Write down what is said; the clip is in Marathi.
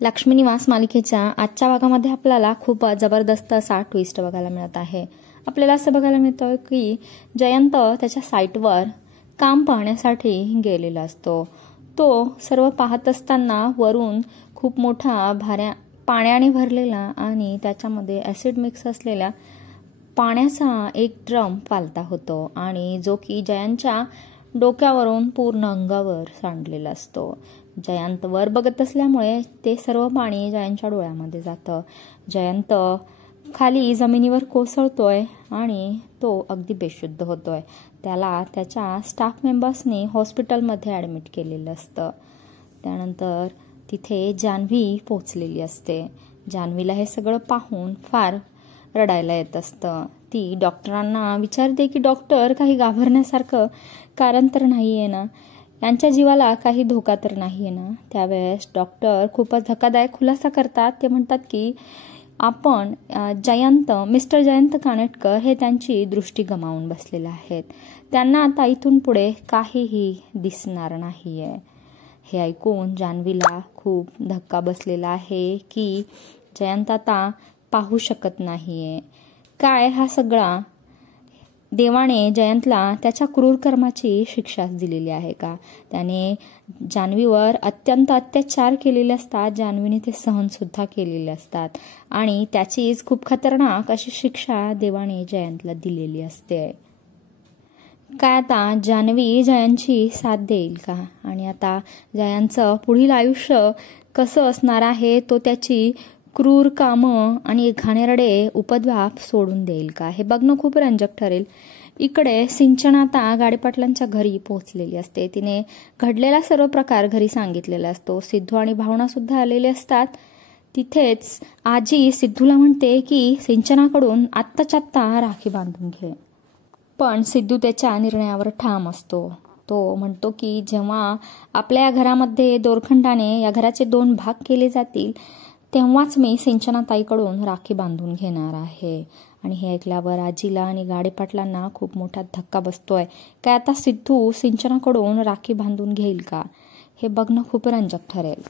लक्ष्मी निवास मालिकेच्या आजच्या भागामध्ये आपल्याला खूप जबरदस्त असा ट्विस्ट बघायला मिळत आहे। आपल्याला असं बघायला मिळतं की जयंत त्याच्या साईटवर काम पाहण्यासाठी गेलेला असतो। तो सर्व पाहत असताना वरून खूप मोठा पाण्याने भरलेला आणि त्याच्यामध्ये ऍसिड मिक्स असलेल्या पाण्याचा एक ड्रम पालता होतो आणि जो की जयंतच्या डोक्यावरून पूर्ण अंगावर सांडलेला असतो। जयंत वर बघत असल्यामुळे ते सर्व पाणी जयंतच्या डोळ्यामध्ये जातं। जयंत खाली जमिनीवर कोसळतोय आणि तो अगदी बेशुद्ध होतोय। त्याला त्याच्या स्टाफ मेंबर्सनी हॉस्पिटलमध्ये ॲडमिट केलेलं असतं। त्यानंतर तिथे जान्हवी पोहोचलेली असते। जान्हवीला हे सगळं पाहून फार रडायला येत असतं। ती डॉक्टरांना विचारते की डॉक्टर, काही घाबरण्यासारखं कारण तर नाहीये ना, यांच्या जीवाला काही धोका तर नाहीये ना। त्यावेळेस डॉक्टर खूपच धक्कादायक खुलासा करतात। ते म्हणतात की आपण मिस्टर जयंत कानेटकर हे त्यांची दृष्टी गमावून बसलेले आहेत। त्यांना आता इथून पुढे काहीही दिसणार नाहीये। हे ऐकून जान्हवीला खूप धक्का बसलेला आहे की जयंत आता पाहू शकत नाहीये। काय हा सगळा देवाने जयंतला त्याच्या क्रूर कर्माची शिक्षा दिलेली आहे का? त्याने जान्हवीवर अत्यंत अत्याचार केलेले असतात। जान्हवीने ते सहन सुद्धा केलेले असतात आणि त्याचीच खूप खतरनाक अशी शिक्षा देवाने जयंतला दिलेली असते। काय आता जान्हवी जयंतची साथ देईल का? आणि आता जयंतचं पुढील आयुष्य कसं असणार आहे? तो त्याची क्रूर कामं आणि घाणेरडे उपद्व्याप सोडून देईल का? हे बघणं खूप रंजक ठरेल। इकडे सिंचना आता गाडेपाटलांच्या घरी पोहोचलेली असते। तिने घडलेला सर्व प्रकार घरी सांगितलेला असतो। सिद्धू आणि भावना सुद्धा आलेले असतात। तिथेच आजी सिद्धूला म्हणते की सिंचनाकडून आत्ताच्या आत्ता राखी बांधून घे, पण सिद्धू त्याच्या निर्णयावर ठाम असतो। तो म्हणतो की जेव्हा आपल्या या घरामध्ये दोरखंडाने या घराचे 2 भाग केले जातील तेव्हाच मी सिंचनाताईकडून राखी बांधून घेणार आहे। आणि हे ऐकल्यावर आजीला आणि गाडेपाटलांना खूप मोठा धक्का बसतोय। काय आता सिद्धू सिंचनाकडून राखी बांधून घेईल का? हे बघणं खूप रंजक ठरेल।